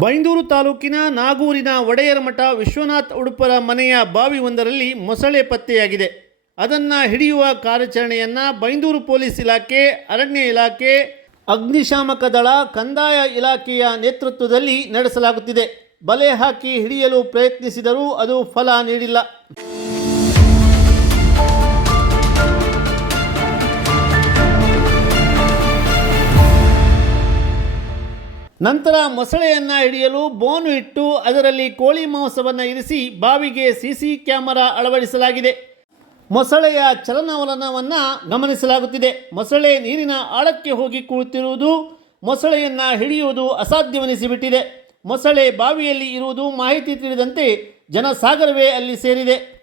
ಬೈಂದೂರು ತಾಲೂಕಿನ ನಾಗೂರಿನ ಒಡೆಯರ ಮಠ ವಿಶ್ವನಾಥ್ ಉಡುಪರ ಮನೆಯ ಬಾವಿ ಒಂದರಲ್ಲಿ ಮೊಸಳೆ ಪತ್ತೆಯಾಗಿದೆ. ಅದನ್ನು ಹಿಡಿಯುವ ಕಾರ್ಯಾಚರಣೆಯನ್ನು ಬೈಂದೂರು ಪೊಲೀಸ್ ಇಲಾಖೆ, ಅರಣ್ಯ ಇಲಾಖೆ, ಅಗ್ನಿಶಾಮಕ ದಳ, ಕಂದಾಯ ಇಲಾಖೆಯ ನೇತೃತ್ವದಲ್ಲಿ ನಡೆಸಲಾಗುತ್ತಿದೆ. ಬಲೆ ಹಾಕಿ ಹಿಡಿಯಲು ಪ್ರಯತ್ನಿಸಿದರೂ ಅದು ಫಲ ನೀಡಿಲ್ಲ. ನಂತರ ಮೊಸಳೆಯನ್ನು ಹಿಡಿಯಲು ಬೋನು ಇಟ್ಟು ಅದರಲ್ಲಿ ಕೋಳಿ ಮಾಂಸವನ್ನು ಇರಿಸಿ ಬಾವಿಗೆ ಸಿಸಿ ಕ್ಯಾಮರಾ ಅಳವಡಿಸಲಾಗಿದೆ. ಮೊಸಳೆಯ ಚಲನವಲನವನ್ನು ಗಮನಿಸಲಾಗುತ್ತಿದೆ. ಮೊಸಳೆ ನೀರಿನ ಆಳಕ್ಕೆ ಹೋಗಿ ಕುಳಿತಿರುವುದು, ಮೊಸಳೆಯನ್ನು ಹಿಡಿಯುವುದು ಅಸಾಧ್ಯವೆನಿಸಿಬಿಟ್ಟಿದೆ. ಮೊಸಳೆ ಬಾವಿಯಲ್ಲಿ ಇರುವುದು ಮಾಹಿತಿ ತಿಳಿದಂತೆ ಜನಸಾಗರವೇ ಅಲ್ಲಿ ಸೇರಿದೆ.